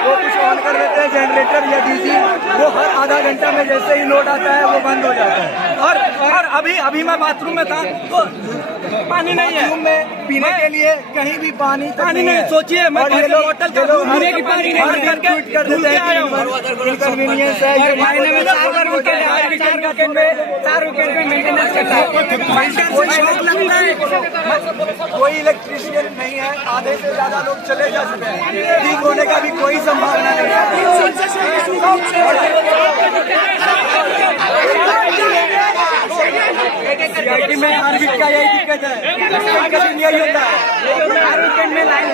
वो कुछ ऑन कर देते हैं जनरेटर या डीजी, वो हर आधा घंटा में जैसे ही लोड आता है वो बंद हो जाता है। और अभी मैं बाथरूम में था तो पानी नहीं है में पीने के लिए, कहीं भी पानी नहीं। सोचिए मैं होटल पीने की पानी नहीं करके कर देते हैं। इनकन्वीनियंस है, 4 विकेट में मेंटेनेंस करता है। कोई इलेक्ट्रिशियन नहीं है, आधे से ज्यादा लोग चले जा चुके हैं, ठीक होने का भी कोई संभावना नहीं है। सीआईटी में हर वीक का यही दिक्कत है, यही होता है, हर वीकेंड में लाइन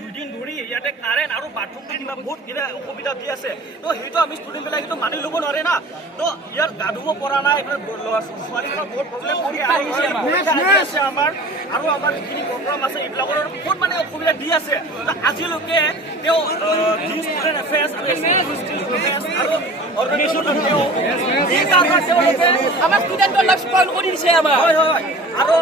দুদিন ধৰি ইয়াতে কাৰেণ্ট আৰু বাথৰুম কিবা বহুত কিবা অসুবিধা দি আছে। তো সেইটো আমি ষ্টুডেণ্টবিলাকেতো মানি ল'ব নোৱাৰে না। তো ইয়াত গা ধুব পৰা নাই, ছোৱালীবিলাকৰ বহুত প্ৰব্লেম কৰি আহিছে আমাৰ, আৰু আমাৰ যিখিনি প্ৰগ্ৰাম আছে এইবিলাকৰ বহুত মানে অসুবিধা দি আছে। আজিলৈকে তেওঁ ষ্টুডেণ্ট এফেয়াৰ্ছ আৰু অৰ্গেনাইজেশ্যন তেওঁ আমাৰ ষ্টুডেণ্টৰ লগ স্পইল কৰি দিছে আমাৰ। হয় হয়, আৰু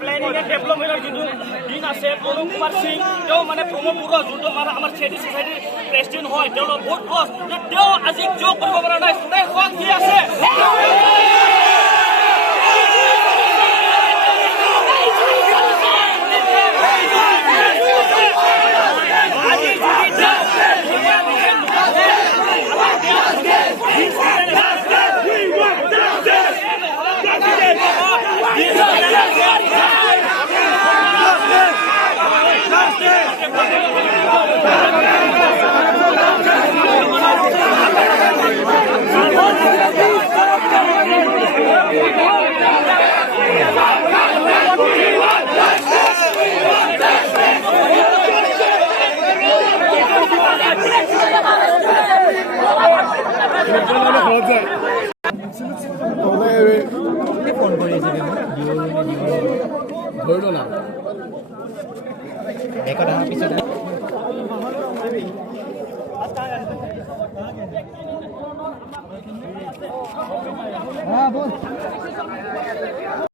প্লেনিং ডেভেলপমেণ্টৰ যিটো দিন আছে প্ৰণৱ কুমাৰ সিং, তেওঁ মানে ব্ৰহ্মপুৰৰ যোনটো মানে আমাৰ চেৰি ছ'চাইটিৰ প্ৰেচিডেণ্ট হয়, তেওঁলোক বহুত কষ্ট, তেওঁ আজি কিয় কৰিব পৰা নাই, ষ্টুডেণ্ট হক দি আছে। Hey! ধৰিলোঁ না